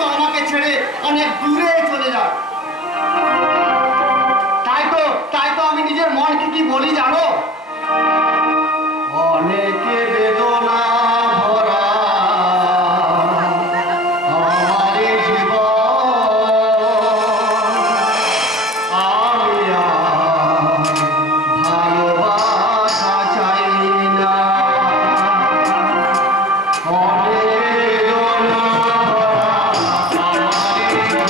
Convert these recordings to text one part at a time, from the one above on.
হয়তো আমাকে ছেড়ে অনেক দূরে চলে যাবে। তাই তো আমি নিজের মনকে কি বলি জানো? অনেকে বেদনা ভরা আমার জীবন, আমি আর ভালোবাসা চাই না। অনেকে বেদনা ভরা আমার জীবন,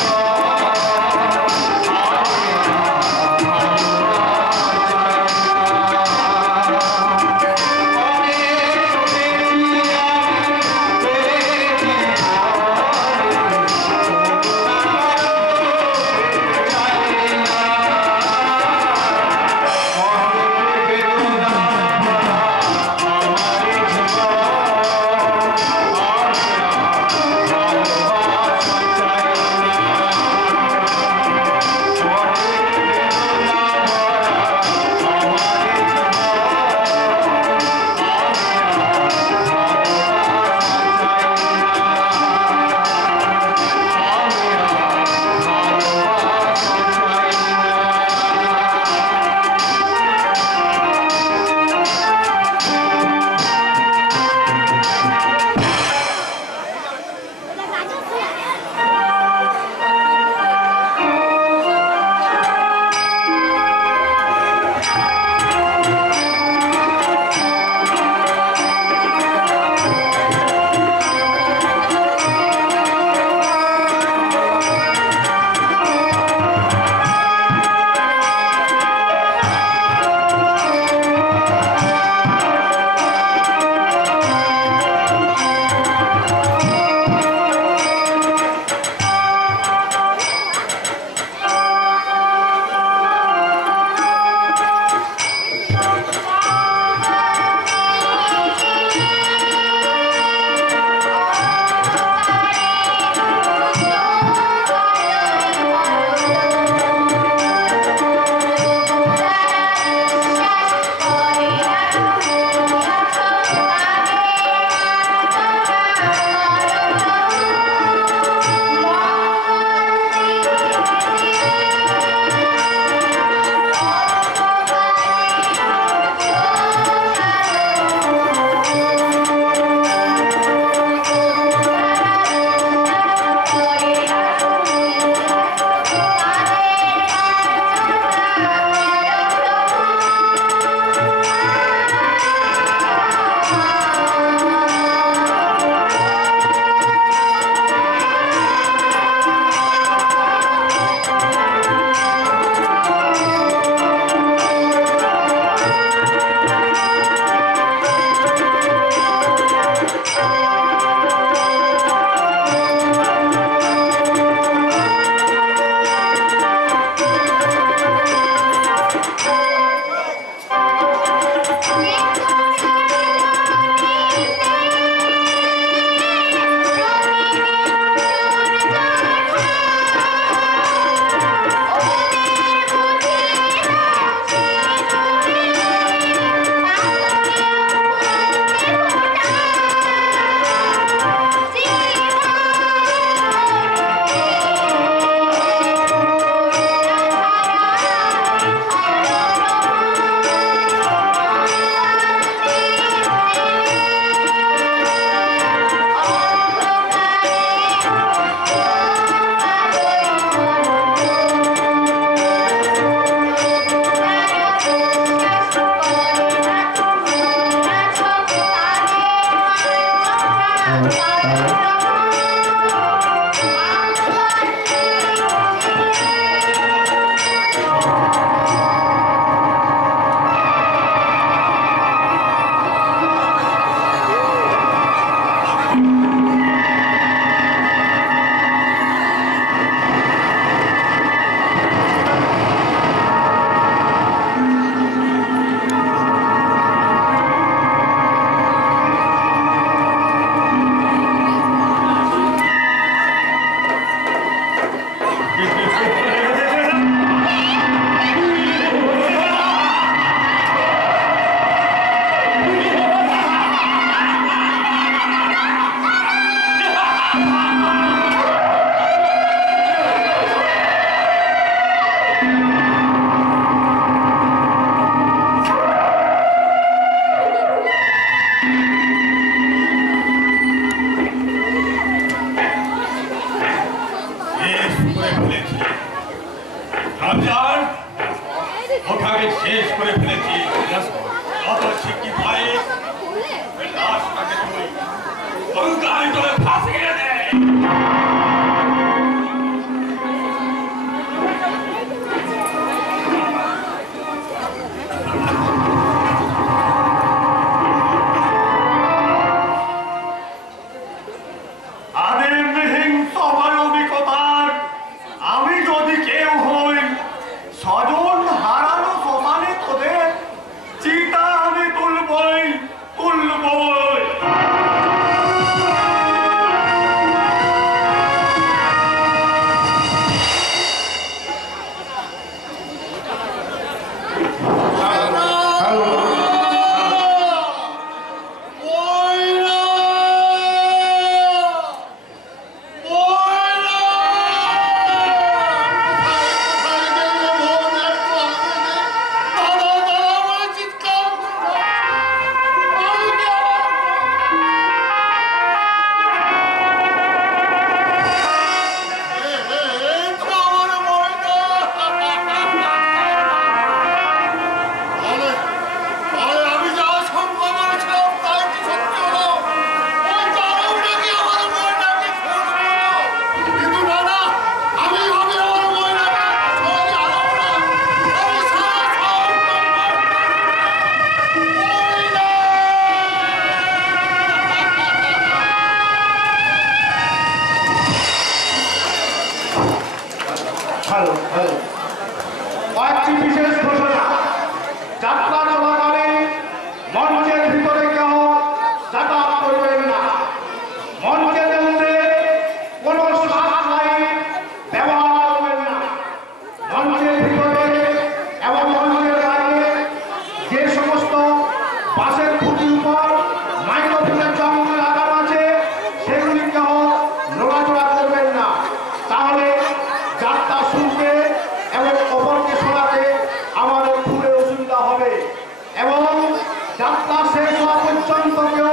শেষ হওয়া পর্যন্ত কেউ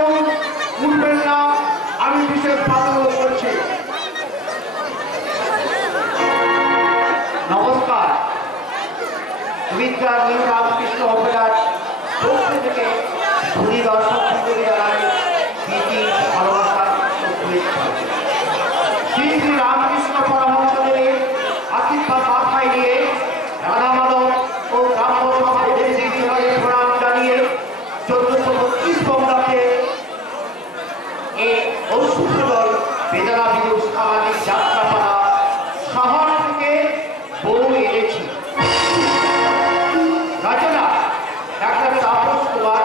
উঠবেন না, আমি বিশেষ বাধ্য করছি। নমস্কার। বিদ্যার নিউ রামকৃষ্ণ অপেরার পক্ষ থেকে ধনী দর্শক মন্ডলী জানায় প্রীতি ভালোবাসার শুভেচ্ছা। শ্রী শ্রী রামকৃষ্ণ পরমহংসদেবের আশীর্বাদ মাথায় নিয়ে রাধা মাধব ও ব্রাহ্ম সভায় প্রণাম জানিয়ে 1432 বঙ্গাব্দে এই ঔষধদল বেদনা বিদুর সামাজিক যাত্রাপালা শহর থেকে বউ এনেছি। রচনা ডাক্তার তাপস কুমার,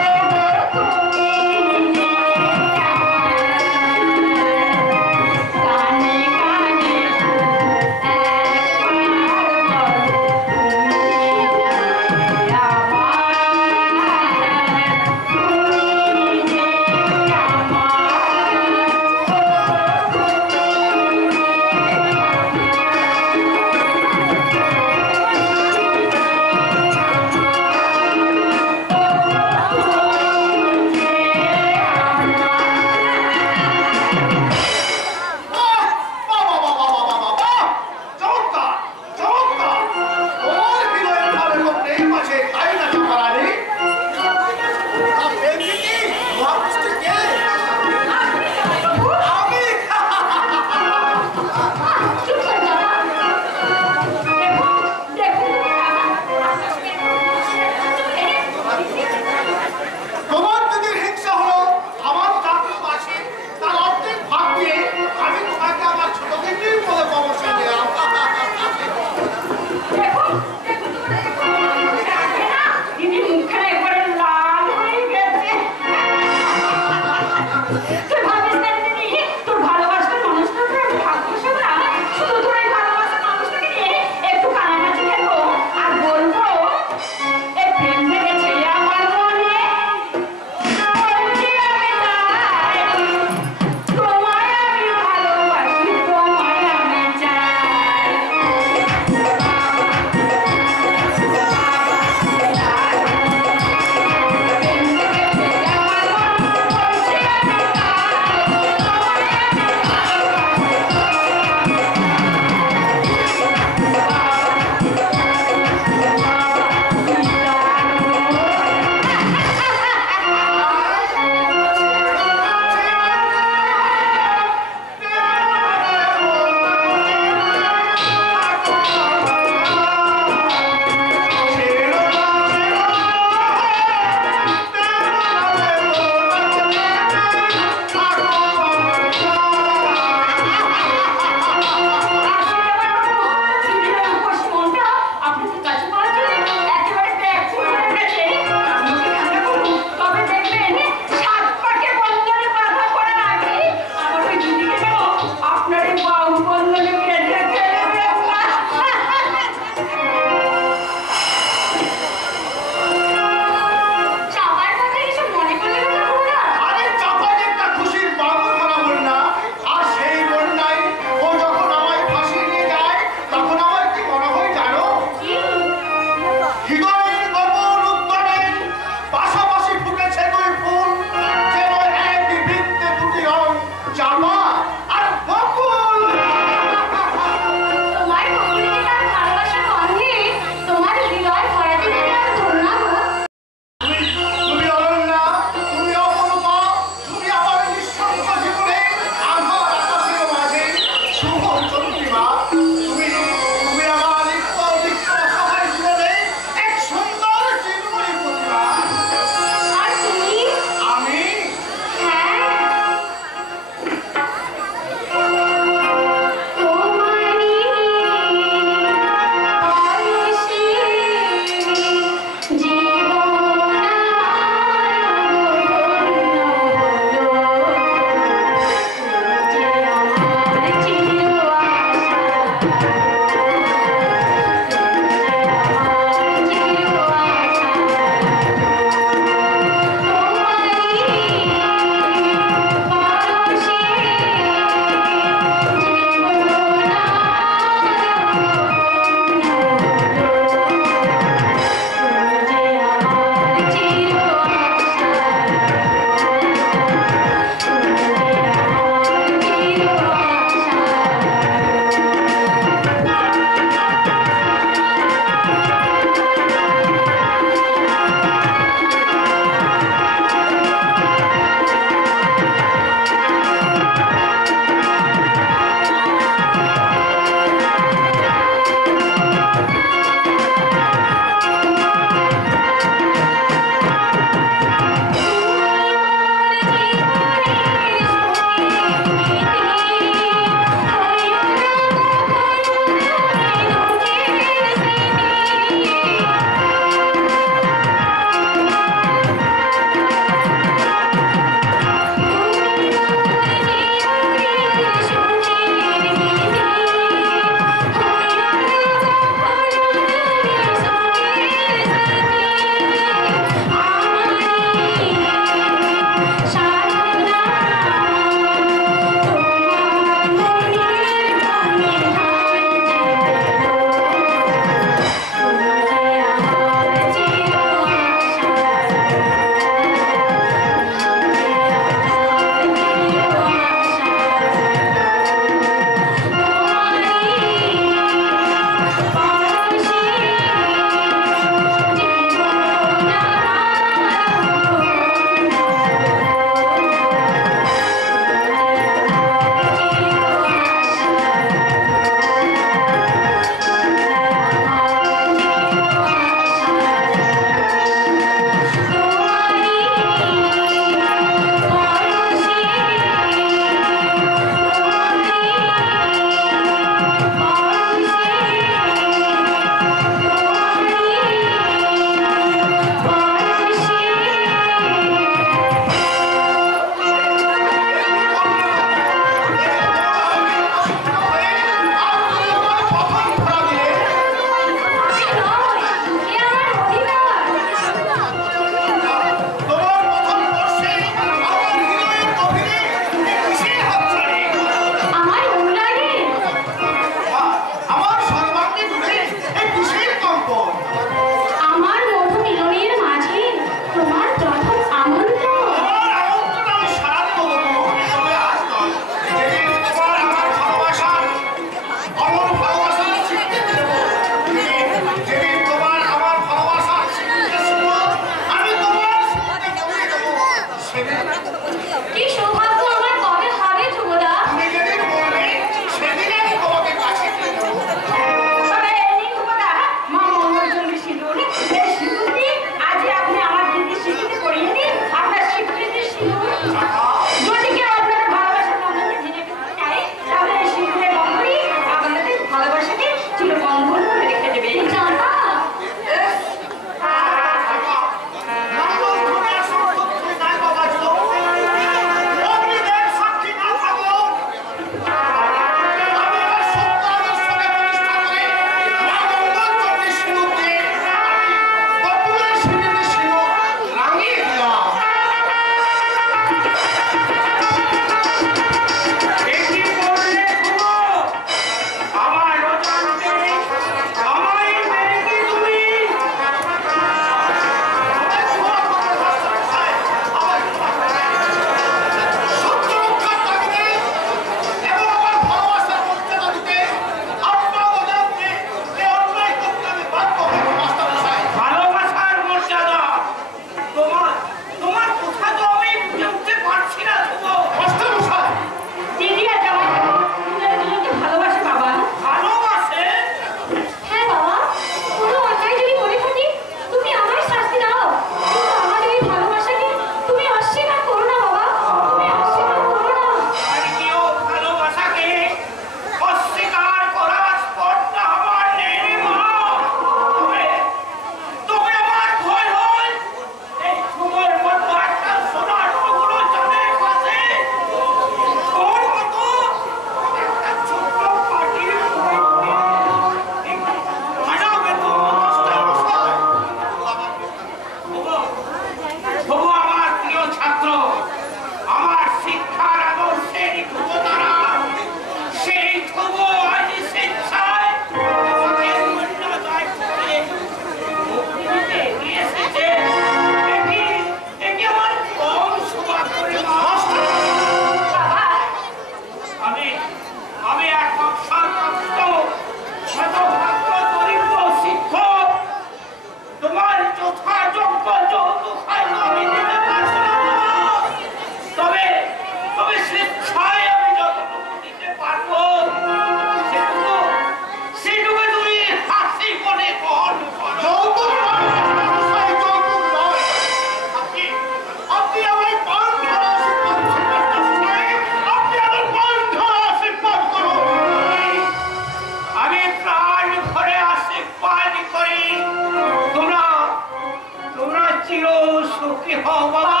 সুখী হও বাবা,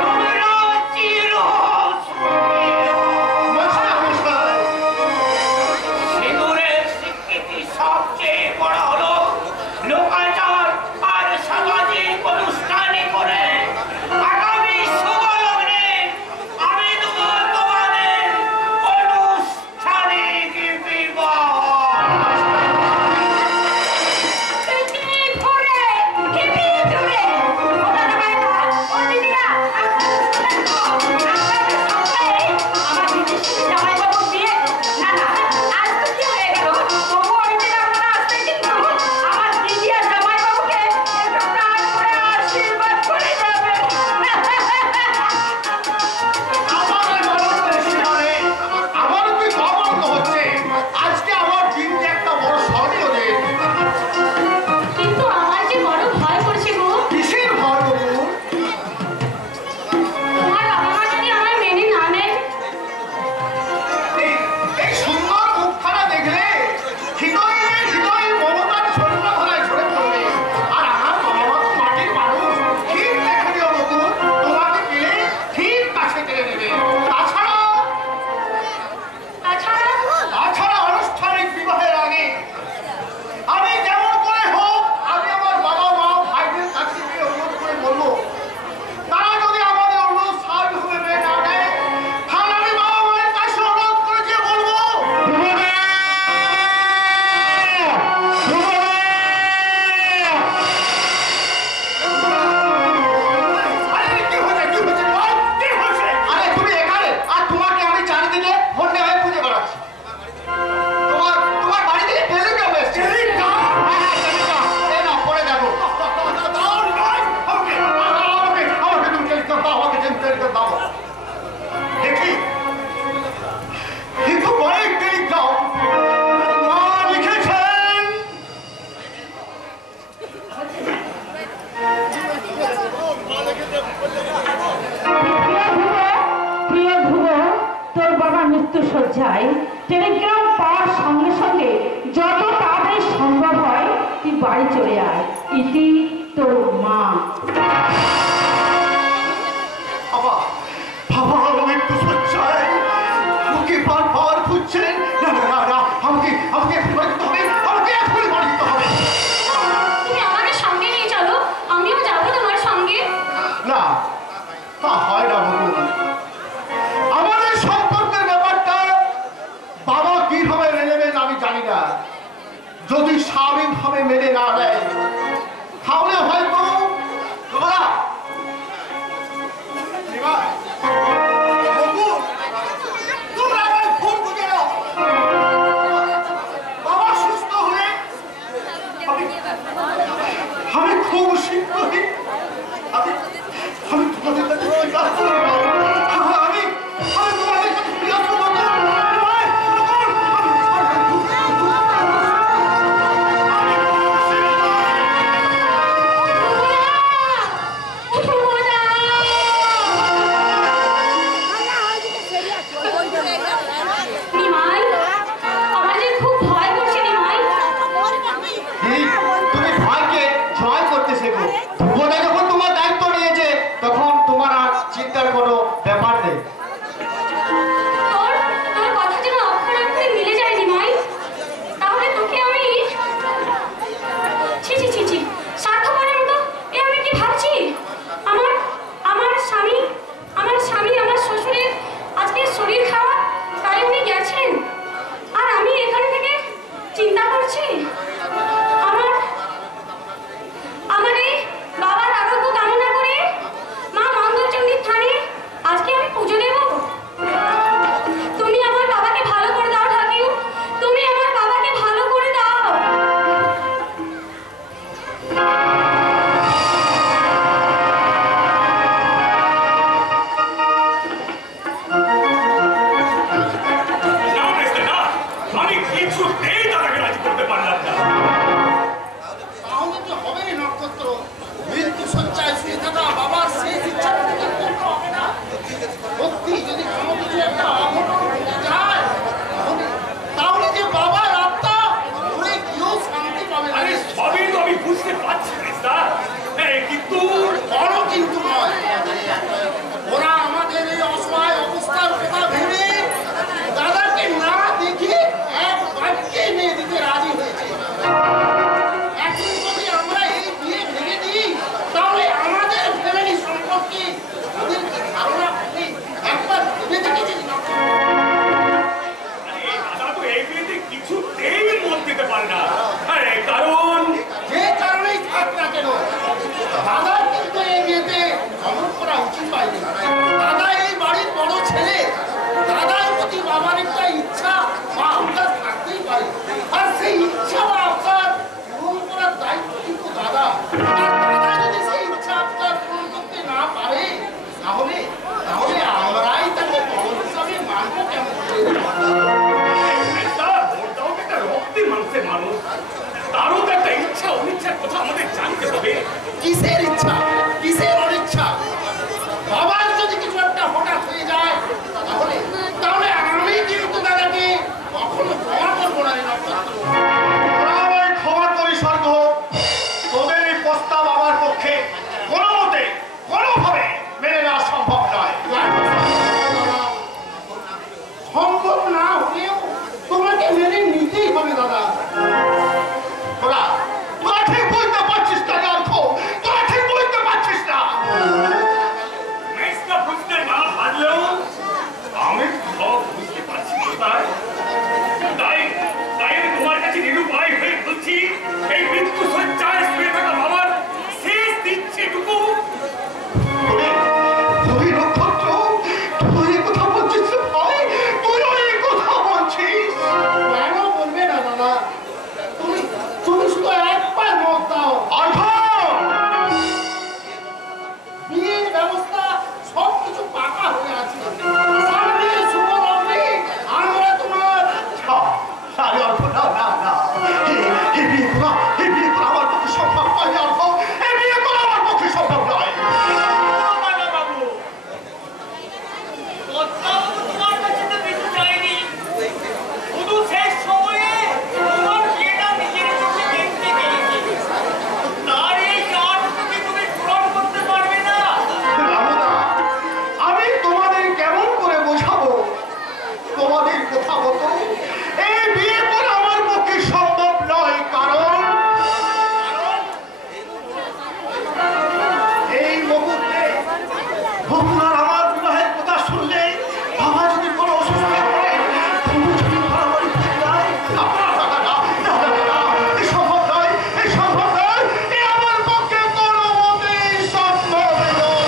তোমরা চির সুখী হও। সিঁদুরের স্বীকৃতি সবচেয়ে বড় হলো লোকাচার আর সামাজিক অনুষ্ঠানে করে আগামী শুভ লগ্নে আমি দেব তোমাদের আনুষ্ঠানিক বিবাহ। আমারও কি গর্ব হচ্ছে, আজকে আমার দিন যে একটা বড় স্মরণীয় দিন। কিন্তু আমার যে বড় ভয় করছে গো, কিসের ভয় গো? তোমার বাবা মা যদি আমায় মেনে না নেয়। এই সুন্দর মুখখানা দেখলে হৃদয়ে মমতার ঝর্ণা ধরায় ঝরে পড়বে। আর আমার বাবা মা তো মাটির মানুষ, ঠিক দেখে দিও বকুল, তোমাকে পেলে ঠিক কাছে টেনে নেবে। তাছাড়া আনুষ্ঠানিক বিবাহের আগে আমি যেমন করে হোক আমি আমার বাবা মা ভাইদের কাছে গিয়ে অনুরোধ করে বলবো, তারা যদি আমাদের অনুরোধ স্বাভাবিকভাবে মেনে না নেয়, তাহলে আমি বাবা মায়ের কাছে অনুরোধ করে গিয়ে বলবো, আরে কি হয়েছে বল, কি হয়েছে? আরে তুমি এখানে, আর তোমাকে আমি চারিদিকে হন্যে হয়ে খুঁজে বেড়াচ্ছি। তোমার বাড়ি থেকে টেলিগ্রাম এসেছে। হ্যাঁ, টেলিগ্রাম। এই নাও, পড়ে দেখো। আমাকে তুমি টেলিগ্রাম দাও, আমাকে টেলিগ্রাম দাও। দেখি, কিন্তু অনেক টেলিগ্রাম মা লিখেছেন। প্রিয় ধ্রুব, তোর বাবা মৃত্যু শয্যায়। টেলিগ্রাম পাওয়ার সঙ্গে সঙ্গে যত তাড়াতাড়ি সম্ভব হয় তুই বাড়ি চলে আয়। ইতি তোর মা। বাবা মৃত্যু শয্যায়, আমাকে বারবার খুঁজছেন। না, আমাকে এখনই বাড়ি যেতে হবে, আমাকে এখনই বাড়ি যেতে হবে। তুমি আমাকে সঙ্গে নিয়ে চলো, আমিও যাবো তোমার সঙ্গে। না, তা হয় না বকুল। আমাদের সম্পর্কের ব্যাপারটা বাবা কিভাবে মেনে নেবেন আমি জানি না। যদি স্বাভাবিকভাবে মেনে না নেয়, তাহলে হয়তো বাবা, বকুল, তোমরা আমায় ভুল বুঝে নাও। বাবা সুস্থ হলে আমি খুব শীঘ্রই আমি তোমাদের কাছে ফিরে আসবো। আমি তোমাদের কাছে ফিরে আসবো বকুল। নিমাই, আমার যে খুব ভয় করছে নিমাই। তুমি ভয়কে জয় করতে শেখো। ধ্রুবদা যখন তোমার দায়িত্ব নিয়েছে, তখন তোমার আর চিন্তার কোনো পক্ষে কোনো মতে কোনোভাবে মেনে নেওয়া সম্ভব নয়। সম্ভব না হলেও তোমাকে মেনে নিতেই হবে দাদা। তোরা তোরা ঠিক বুঝতে পারছিস না অর্থ, তোরা ঠিক বুঝতে পারছিস না। মেজটা বুঝতে না পারলেও আমি সব বুঝতে পারছি তাই তাই তাই আমি তোমার কাছে নিরুপায় হয়ে বলছি, এই মৃত্যু শয্যায় শুয়ে থাকা বাবার শেষ দিচ্ছেটুকু তুই নক্ষত্র, তুই কথা বলছিস ভাই, তুই এই কথা বলছিস। কেন বলবে না দাদা? তুমি তুমি শুধু একবার মত দাও। অর্থ বিয়ের ব্যবস্থা সবকিছু পাকা হয়ে আছে। সামনে শুভ লগ্নে আমরা তোমার সারি অর্থ না না না, এই বিয়ে করা আমার পক্ষে সম্ভব নয়। অর্থ এই বিয়ে করা আমার পক্ষে সম্ভব নয়। বাবু তোমার কাছে তো কিছু চাইনি, শুধু শেষ সময়ে তোমার বিয়েটা নিজের চোখে দেখতে গেছি, তার এই চাটুকুকে তুমি পূরণ করতে পারবে না। রামদা, আমি তোমাদের কেমন করে বোঝাবো? তোমাদের কথা মতো এই বিয়ে করা আমার পক্ষে সম্ভব নয়, কারণ এই মুহূর্তে বকুড়ার আমার বিবাহের কথা শুনলে বাবা যদি কোনো অসুস্থ করে, তুমি যদি মারামারি করে যায়, এই সম্ভব নয়, এই সম্ভব নয়, এ আমার পক্ষে কোনো মতেই সম্ভব নয়।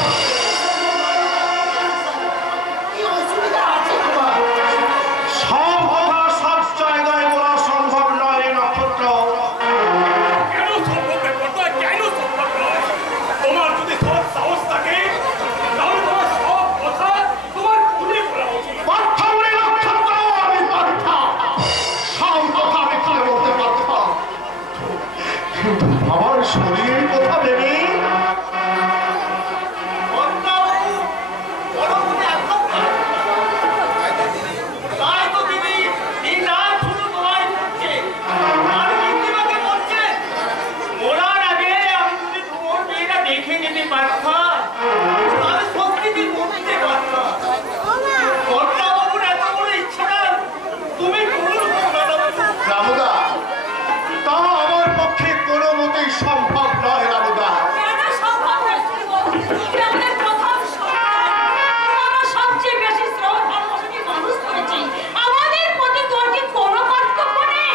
কি অসুবিধা আছে তোমার? সব কথা সব জায়গায় বলা সম্ভব নয় নক্ষত্র। কেন সম্ভব কথা, কেন সম্ভব নয়? তোমার যদি সব সাহস থাকে তাহলে তোমার সব কথা তোমার খুলে বলা উচিত। পার্থ বলে নক্ষত্র, আমি পার্থ, সব কথা আমি খুলে বলতে পারতাম, কিন্তু আমার শরীরের কথা ভেবে তাই তো দিদি এই রাত শুধু তোমায় খুঁজছে, আর নীতিমাকে বলছে মরার আগে আমি যদি তোমার মেয়েটা দেখে যেতে পারতাম, আমি সত্যি বলতে পারতাম। কর্তাবাবুর এত বড় ইচ্ছাটা তুমি পূরণ করো না বাবু। রামদা, তা আমার পক্ষে কোনো মতেই সম্ভব নয়। রামদা, কেন সম্ভব নয় শুনবো? তুমি আমাদের প্রথম সন্তান। আমরা সবচেয়ে বেশি শ্রম ভালোবাসা দিয়ে মানুষ করেছি। আমাদের প্রতি তোর কি কোনো কর্তব্য নেই?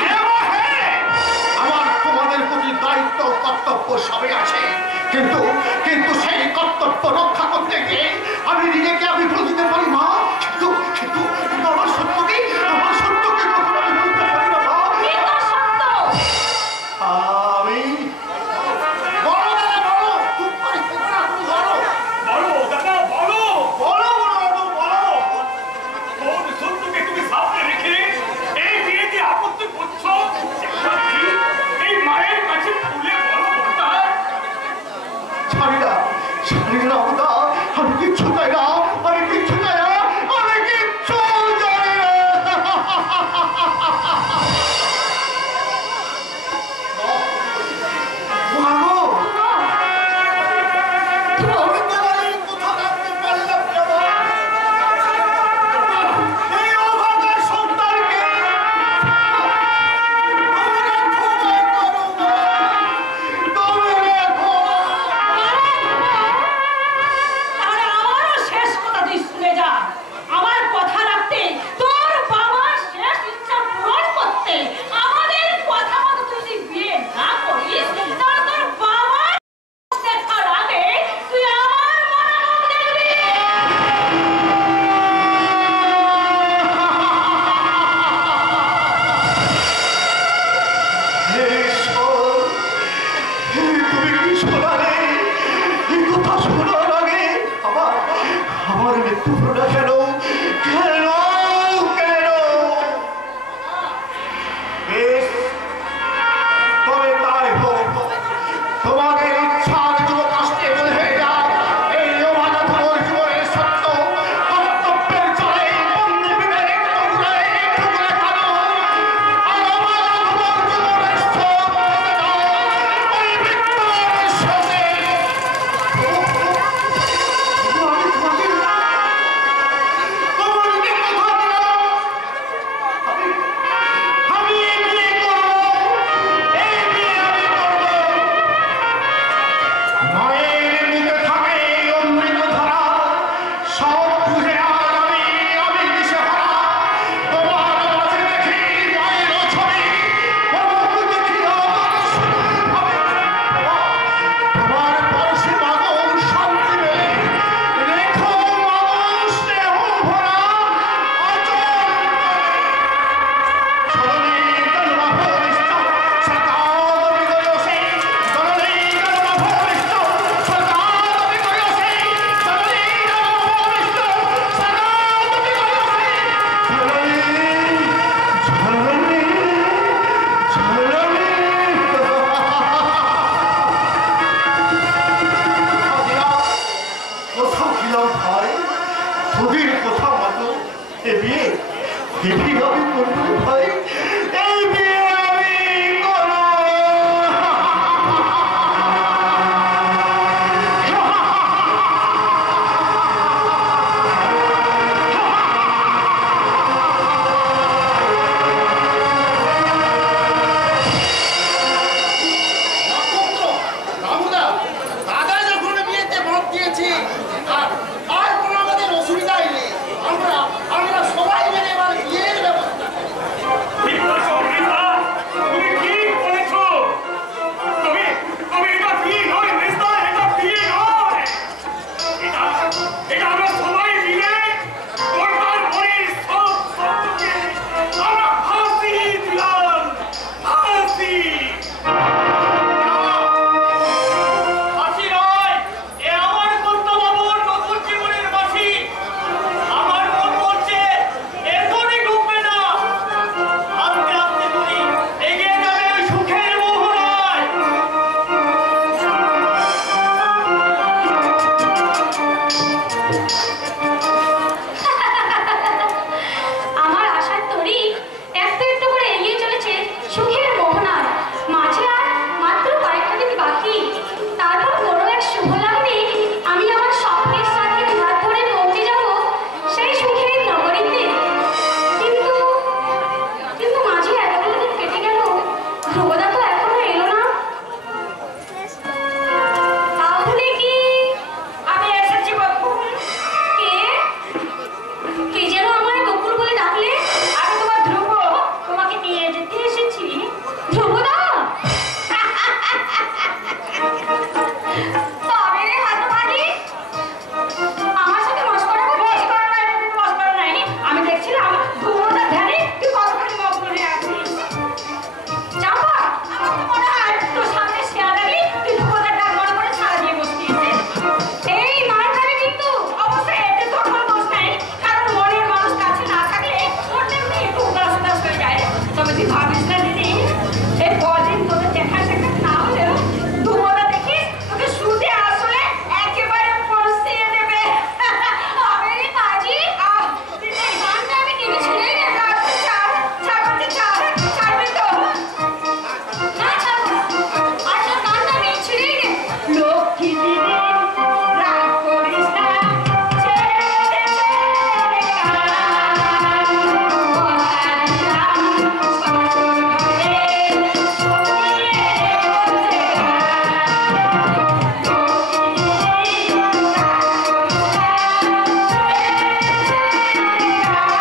আমার তোমাদের প্রতি দায়িত্ব কর্তব্য সবই আছে, কিন্তু কিন্তু সেই কর্তব্য রক্ষা করতে গিয়ে আমি নিজেকে আমি ভুলে দিতে পারি মা। কিন্তু কিন্তু আমার সত্যকে কখনো আমি ভুলতে পারি না মা। কি তোর সত্য? আমি বলো দাদা বলো, চুপ করে থেকো না, তুমি বলো। বলো দাদা বলো, বলো বলো বলো কোন সত্যকে তুমি সামনে রেখে এই বিয়েতে আপত্তি করছো সেটা কি এই মায়ের কাছে খুলে বলো কথা। ছাড়ি না রামদা, আমি কিচ্ছু চাই না, আমি কিচ্ছু চাই না, আমি কিচ্ছু চাই না। মাগো, আমি তোমাদের কথা রাখতে পারলাম না মা। এই অভাগার সন্তানকে তুমি রেখো মা, করো মা, তুমি রেখো। তাহলে আমারও শেষ কথা তুই শুনে যা। আমার কথা রাখতে, তোর বাবার শেষ ইচ্ছা পূরণ করতে, আমাদের কথা মতো তুই যদি বিয়ে না করিস, তাহলে তোর বাবার দেখার আগে তুই আমার কি হবে করবো ভাই, এই বিয়ে আমি করবো। নক্ষত্র, রামুদা, দাদা যখন বিয়েতে মত দিয়েছে, আর কোনো আমাদের অসুবিধাই নেই। আমরা সবাই মিলে এবার বিয়ের ব্যবস্থা করি। ঠিক বলেছো অমৃতা, তুমি ঠিক বলেছো। তবে এটা বিয়ে নয় মেজদা, এটা বিয়ে নয়। এটা আমরা সবাই মিলে কর্তার পরের সব শব্দকে আমরা ফাঁসি দিলাম, ফাঁসি। ফাঁসি নয়, এ আমার কর্তাবাবুর নতুন জীবনের বাসি। আমার মন বলছে এখনই ঢুকবে না, আস্তে আস্তে তুমি এগিয়ে যাবে ওই সুখের মোহনায়। আমার আশার তরি একটু একটু করে এগিয়ে চলেছে সুখের মোহনায়। মাঝে আর মাত্র কয়েকটা দিন বাকি, তারপর কোনো এক শুভ লগ্নে আমি আমার স্বপ্নের সাথীর হাত ধরে পৌঁছে যাব সেই সুখের নগরীতে। কিন্তু মাঝে এতগুলো দিন কেটে গেল, ধ্রুবদা তো এখনো এলো না। তাহলে কি আমি এসেছি বকুল? কে যেন আমায় বকুল বলে ডাকলে? আমি তোমার ধ্রুব, তোমাকে নিয়ে যেতে এসেছি। ধ্রুবদা, তবে রে হতভাগী, আমার সাথে মস্করা নাই। আমি দেখছিলাম ধ্রুবদার ধ্যানে তুই কতখানি মগ্ন হয়ে আছিস। চাপা, আমার তো মনে হয় তোর সামনে শেয়ালারি তুই ধ্রুবদার ডাক মনে করে ছাড়া দিয়ে বসতিস। এই মার খাবে কিন্তু অবশ্যই এতে তোর কোনো দোষ নেই, কারণ মনের মানুষ কাছে না থাকলে ওর তেমনি একটু উদাস উদাস হয়ে যায়। তবে তুই ভাবিস না দিদি, এই কদিন তোদের দেখা সাক্ষাৎ না হলেও ধ্রুবদা দেখিস তোকে শুতে আসলে একেবারে পৌঁছিয়ে দেবে। হবে রে বাজি, দিদি গানটা আমি কিনেছিলাম রে, ছাড়বি তো? না ছাড়বো না, আচ্ছা গানটা আমি ছিঁড়েই রে। লক্ষ্মী দিদি রাগ করিস না, ছেড়ে দে, ছেড়ে দে গান। বহারাম পাগল হয়ে শুনিয়ে বলছে গান। লক্ষ্মী দিদি রাগ করিস না, ছেড়ে দে গান।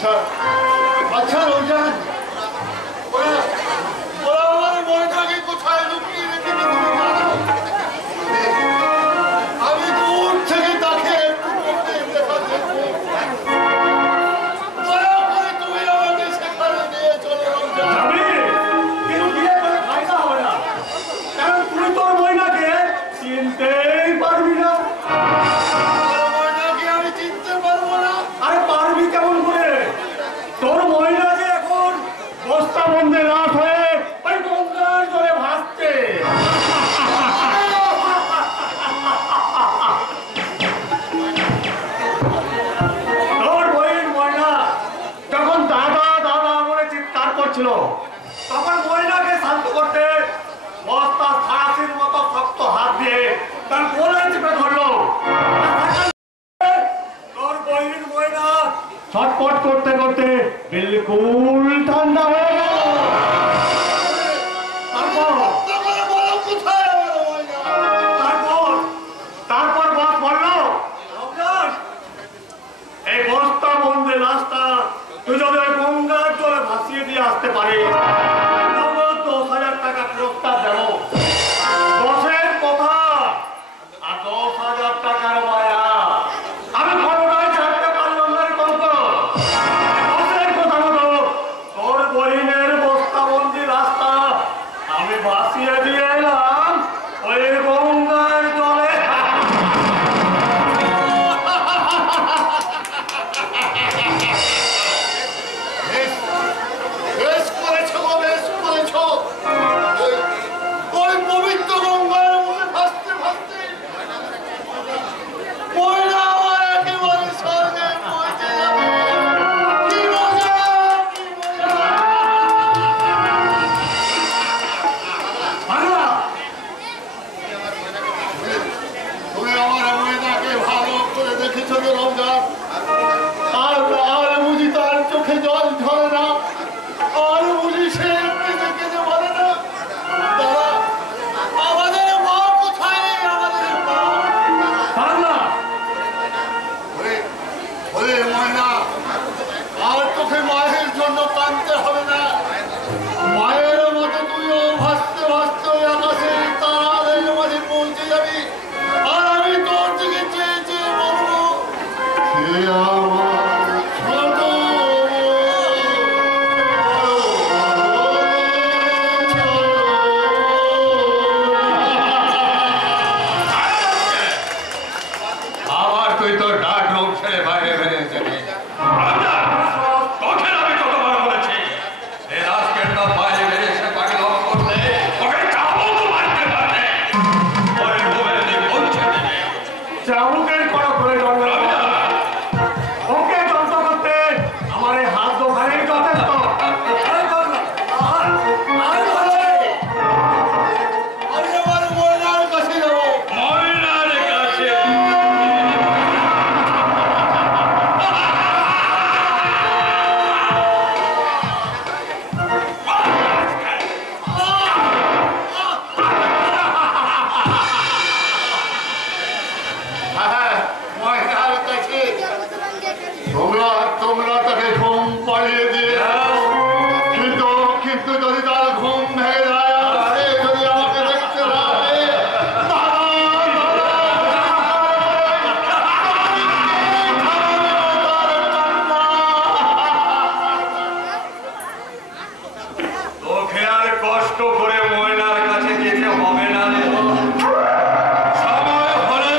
আচ্ছা আচ্ছা রোজান, ওরা আমার মনটাকে কোথায় লুকিয়ে রেখেছে তুমি জানো? আমি দূর থেকে তাকে একটু করতে দেখা দেখবো। দয়া করে তুমি আমাকে সেখানে নিয়ে চলো রোজান। যাবি কিন্তু বিয়ে করে ফায়দা হবে না, কারণ তুই তোর ময়নাকে চিনতেই পারবি না। আমার ময়নাকে আমি চিনতে পারবো না। আরে পারবি কেমন করে? তোর ময়না যে এখন বস্তা বন্ধে রাত হয়ে ওই গঙ্গার জলে ভাসছে। তোর বইয়ের ময়না যখন দাদা দাদা বলে চিৎকার করছিল, তখন ময়নাকে শান্ত করতে বস্তা সারাশির মতো শক্ত হাত দিয়ে তার কোলে চেপে ধরলো। তোর বইয়ের ময়না ছটপট করতে করতে বিলকুল ঠান্ডা হয়ে গেল। সত্য করে বলো কোথায় আমার ময়না? তারপর বাস বললো, এই বস্তা বন্ধে লাশটা তুই যদি ওই গঙ্গার জলে ভাসিয়ে দিয়ে আসতে পারিস, 10,000 টাকা প্রস্তাব দেবো। বসের কথা আর 10,000 টাকার মায়া আমি ক্ষমতায় ছাড়তে পারলাম না। বসের কথা মতো তোর বহিনের বস্তাবন্দি রাস্তা আমি ভাসিয়ে দিয়ে এলাম ওই গঙ্গার জলে। বেশ করেছো গো, বেশ করেছো। ওই পবিত্র গঙ্গার মধ্যে ভাসতে ভাসতে ময়না আমার একেবারে স্বর্গে পৌঁছে যাবে। কি মজা, কি মজা। তুমি আমার ময়নাকে ভালো করে দেখেছো তো রমজান? আর বুঝি তার চোখে জল ঝরে না? আর বুঝি সে কেঁদে কেঁদে বলে না, দাদা আমাদের মা কোথায়? আমাদের মা ওরে ময়না, আর তোকে মায়ের জন্য কাঁদতে হবে না। মায়ের মতো তুইও ভাসতে ভাসতে ওই আকাশে তারাদের মাঝে পৌঁছে যাবি। আর আমি তোর দিকে চেয়ে চেয়ে বলবো, সে আমার ছোট আবার তুই তোর ডাক রূপ ছেড়ে বাইরে বেরিয়ে যাবি। তোকে আমি কতবার বলেছি, এই রাজকেন্দ্র বাইরে বেরিয়ে এসে পাগলাম করলে ওকে চাবুক মারতে পারবে, ওর রুমের দিকে পৌঁছে দেবে। চাবুকের কোনো প্রয়োজন নেই। ওকে ধ্বংস করতে আমার এই হাত দোকানেই যথেষ্ট। আমি আমার ময়নার কাছে যাবো। ময়নার কাছে হ্যাঁ, ময়নার কাছে। তোমরা তাকে ঘুম পাড়িয়ে দিয়ে দাও। কিন্তু যদি তার ঘুম ভেঙে যায় আর সে যদি আমাকে দেখতে না পায়, তোকে আর কষ্ট করে ময়নার কাছে যেতে হবে না রে। সময় হলে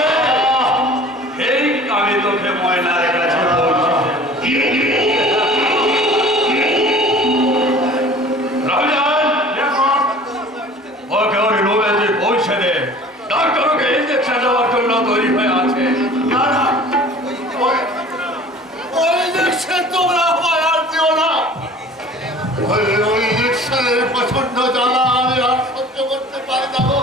এই আমি তোকে ময়নার কাছে পৌঁছে দেব। রমজান, ওকে ওর রুমে তুই পৌঁছে দে। ডাক্তার ওকে ইঞ্জেকশন দেওয়ার জন্য তৈরি হয়ে আছে। না, না, ওই ইঞ্জেকশন তোমরা আমার আর দিও না। ওই ইঞ্জেকশনের প্রচন্ড জ্বালা আমি আর সহ্য করতে পারি না গো।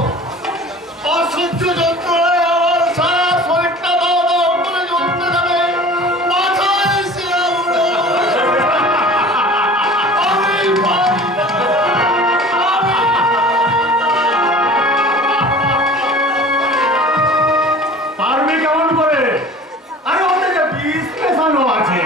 অসহ্য যন্ত্রণায় আমার সারা শরীরটা দাও দাও করে জ্বলতে যাবে। মাথায় শিরা উড়ে আমি পারি না। পারবি কেমন করে? আরে ওদের যে বিষ মেশানো আছে।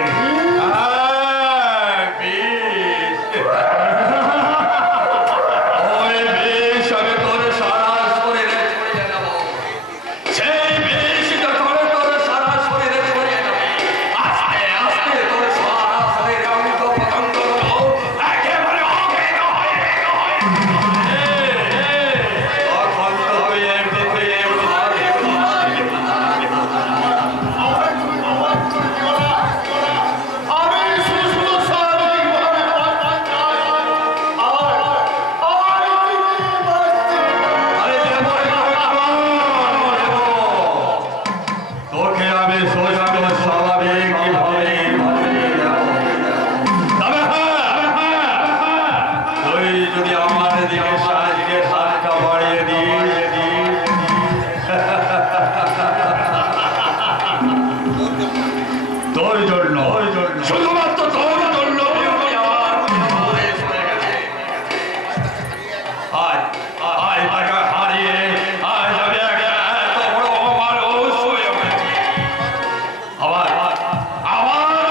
শুধুমাত্র তোর জন্য বিউটি আমার উপদেশ হয়ে গেছে। আজ আজ টাকা হারিয়ে আজ আমি একটা এত বড় মানুষ হয়ে উঠেছি। আবার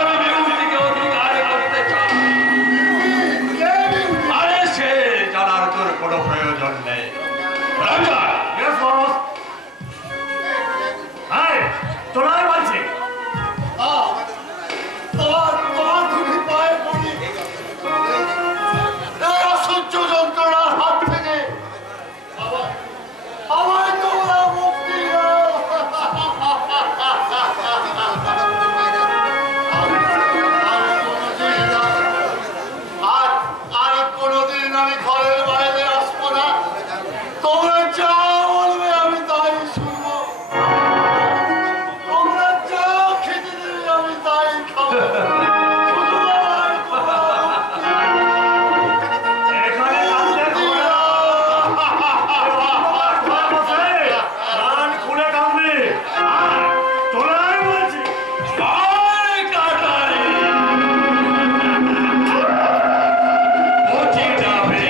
আমি বিউটিকে অধিকার করতে চাই। আরে সে জানার তোর কোনো প্রয়োজন নেই। রাজা তোরাই বলছি তোমার তুমি পায়ে পড়ি এই অসহ্য যন্ত্রণার হাত থেকে আমায় তোমরা মুক্তি দাও। আর কোনোদিন আমি ঘরের বাইরে আসবো না। তোমরা যা বলবে আমি তাই শুনবো। তোমরা যা খেতে দেবে আমি তাই খাবো। এখানে কান খুলে কাঁদবে আর তোরাই বলছি আরে কাটারি পচে যাবে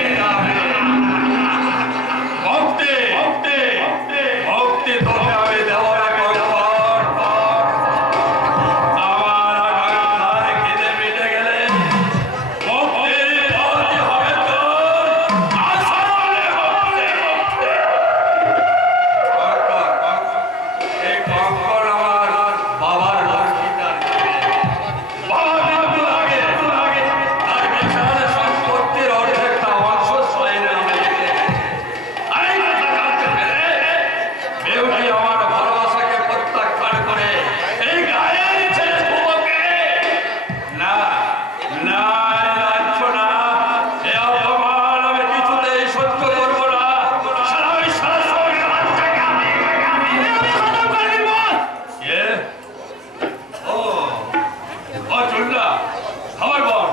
ভক্তি তোকে আমি দেওয়ার আমার আকাঙ্ক্ষার খিদে মিটে গেলে ভক্তির পথই হবে তোর আসলে ভক্তি। এই কঙ্কর আমার বাবার লক্ষ্মীটার বাবা মৃত্যুর আগে তার বিশাল সম্পত্তির অর্ধেকটা অংশ সোয়ের নামে লিখে গেছে। আরে কথা জানতে পেরে বেউটি আমার ভালোবাসাকে প্রত্যাখ্যান করে এই গায়ের ছেলে ভুবকে না লাঞ্ছনা এ অপমান আমি কিছুতেই সহ্য করবো না। সারা বিশ্বের সঙ্গে বাচ্চাকে আমি খতম করে দিব। ও চুল্লা খবর বল।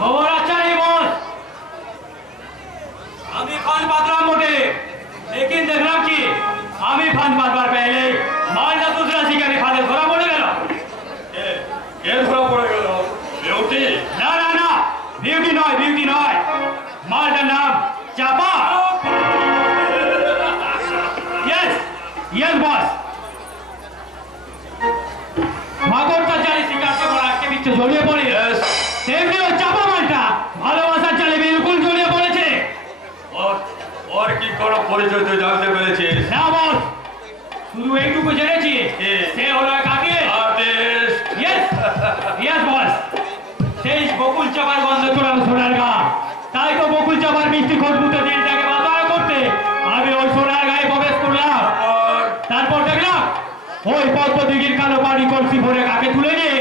খবর আচ্ছা नहीं बोल আমি ফান বাদলাম मोटे लेकिन देखलाम कि আমি ফান বাদবার पहले मालदा दूसरा शिकारी फादे ধরা পড়ে গেল। কে ধরা পড়ে গেল? বেউটি? না না না বিউটি নয় মালটার নাম চাপা। यस बॉस মাগরটা জানি শিকারকে বড় আটকে বিচ্ছে জড়িয়ে পড়ে Yes. তেমনি ওই চাপা মালটা ভালোবাসার জালে বিলকুল জড়িয়ে পড়েছে। ওর কি কোনো পরিচয় তুই জানতে পেরেছিস? না বস শুধু এইটুকু জেনেছি কে? সে হলো কাকে আদেশ। यस বস সেই বকুল চাপার গন্ধ তোলার সোনার গা। তাই তো বকুল চাপার মিষ্টি খোঁজবুতে দিনটাকে বাজার করতে আমি ওই সোনার গায়ে প্রবেশ করলাম। তারপর দেখলাম ওই পদ্মদিঘির কালো পানি কলসি ভরে কাকে তুলে নিয়ে